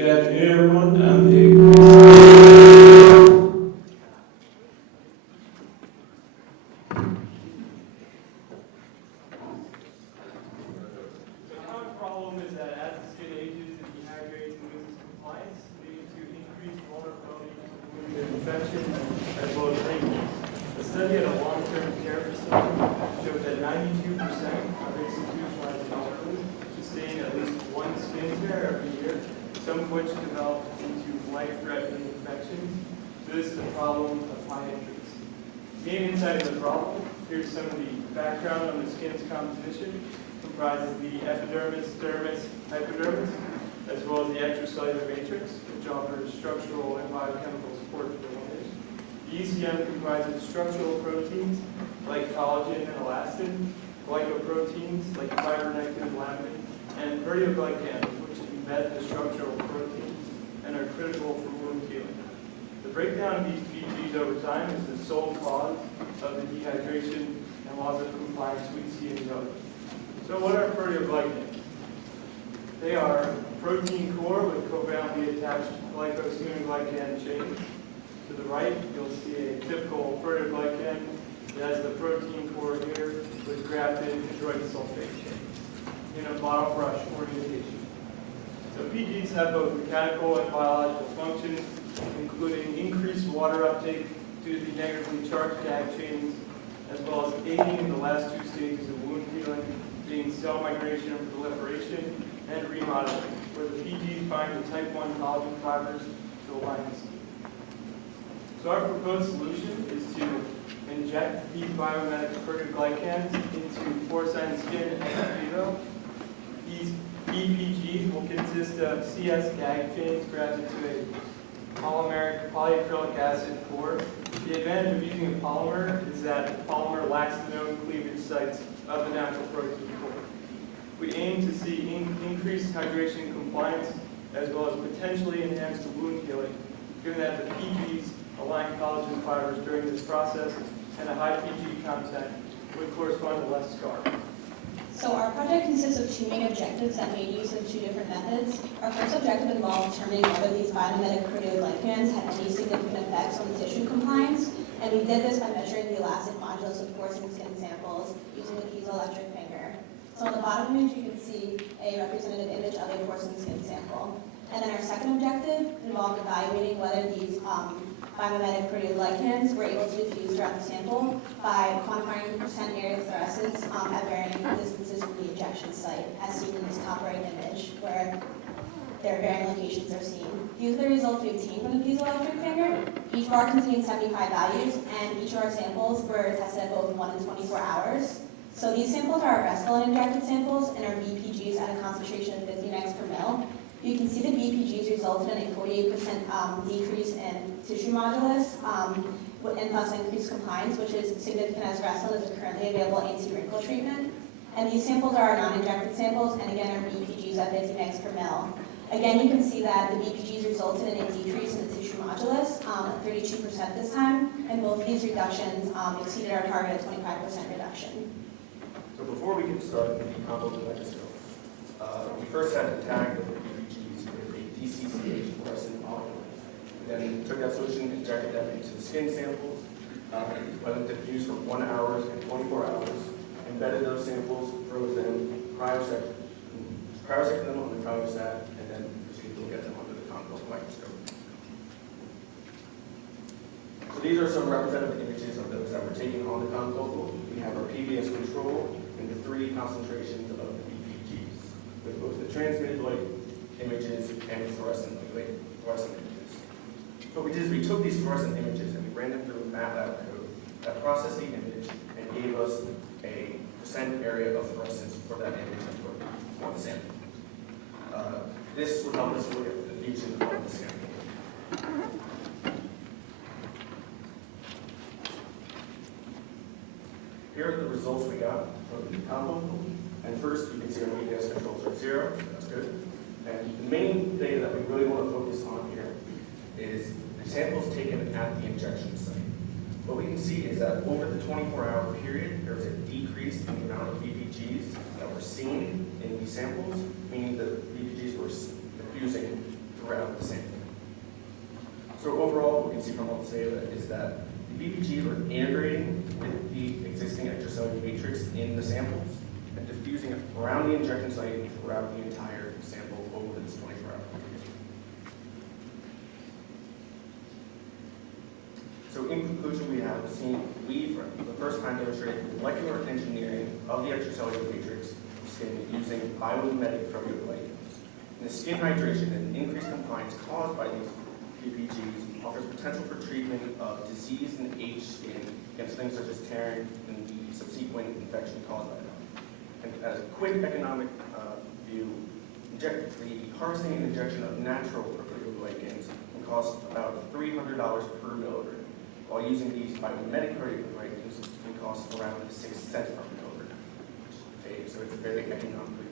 Good afternoon, everyone. I'm the common problem is that as the skin ages, it dehydrates and loses compliance, leading to increased vulnerability to wound infection as well as wrinkles. A study at a long-term care facility showed that 92% of institutionalized elderly sustain at least one skin tear every year, some of which develop into life-threatening infections. This is the problem of high injuries. To gain insight into the problem, here's some of the background on the skin's composition. Comprises the epidermis, dermis, hypodermis, as well as the extracellular matrix, which offers structural and biochemical support to the lineage. The ECM comprises structural proteins like collagen and elastin, glycoproteins like fibronectin and laminin, and proteoglycans, which embed the structural proteins and are critical for wound healing. The breakdown of these BPGs over time is the sole cause of the dehydration and loss of compliance we see in the other. So what are proteoglycans? They are a protein core with covalently attached glycosaminoglycan chains. To the right, you'll see a typical proteoglycan that has the protein core here with grafted hydroxyl sulfate chains in a bottle brush orientation. So PGs have both mechanical and biological functions, including increased water uptake due to the negatively charged GAG chains, as well as aiding in the last two stages of wound healing, being cell migration and proliferation, and remodeling, where the PGs bind the type 1 collagen fibers to align the skin. So our proposed solution is to inject these biomimetic proteoglycans into porcine skin ex vivo. These BPGs will consist of CS GAG chains grafted to a polymeric polyacrylic acid core. The advantage of using a polymer is that the polymer lacks the known cleavage sites of the natural protein core. We aim to see increased hydration compliance as well as potentially enhanced wound healing, given that the PGs align collagen fibers during this process and a high PG content would correspond to less scar. So our project consists of two main objectives that made use of two different methods. Our first objective involved determining whether these biomimetic proteoglycans had any significant effects on the tissue compliance, and we did this by measuring the elastic modulus of porcine skin samples using a piezoelectric finger. So on the bottom image, you can see a representative image of a porcine skin sample. And then our second objective involved evaluating whether these biomimetic proteoglycans were able to diffuse throughout the sample by quantifying the percent area of fluorescence at varying distances from the injection site, as seen in this top right image, where their varying locations are seen. These are the results we obtained from the piezoelectric finger. Each bar contained 75 values, and each of our samples were tested at both 1 and 24 hours. So these samples are our restful and injected samples and are BPGs at a concentration of 50 megs per mil. You can see the BPGs resulted in a 48% decrease in tissue modulus and thus increased compliance, which is significant as restful is a currently available anti-wrinkle treatment. And these samples are our non-injected samples, and again are BPGs at 50 megs per mil. Again, you can see that the BPGs resulted in a decrease in the tissue modulus, 32% this time, and both of these reductions exceeded our target of 25% reduction. So before we get started with the confocal microscope, we first had to tag the BPGs with a DCCH fluorescent polymer. Then took that solution, injected that into the skin samples, let them diffuse for 1 hour and 24 hours, embedded those samples, froze them, cryosected them on the cryostat, and then proceeded to get them under the confocal microscope. So these are some representative images of those that were taken on the confocal. We have our PV as control and the 3 concentrations of the BPGs, with both the transmitted light images and the fluorescent images. So what we did is we took these fluorescent images and we ran them through MATLAB code that processed the image and gave us a percent area of fluorescence for that image for the sample. This would help us look at the fusion of the sample. Here are the results we got from the confocal. And first, you can see our BPS controls are 0. That's good. And the main data that we really want to focus on here is the samples taken at the injection site. What we can see is that over the 24-hour period, there was a decrease in the amount of BPGs that were seen in these samples, meaning the BPGs were diffusing ground the same thing. So overall, what we can see from all this data is that the BPGs are integrating with the existing extracellular matrix in the samples and diffusing around the injection site and throughout the entire sample over this 24-hour period. So in conclusion, we've for the first time demonstrated molecular engineering of the extracellular matrix of skin using biomimetic proteoglycans. And the skin hydration and increased compliance caused by these BPGs offers potential for treatment of disease and aged skin against things such as tearing and the subsequent infection caused by them. And as a quick economic view, the harvesting and injection of natural proteoglycans can cost about $300 per milligram, while using these biomimetic proteoglycans can cost around 6 cents per milligram. Okay, so it's very economically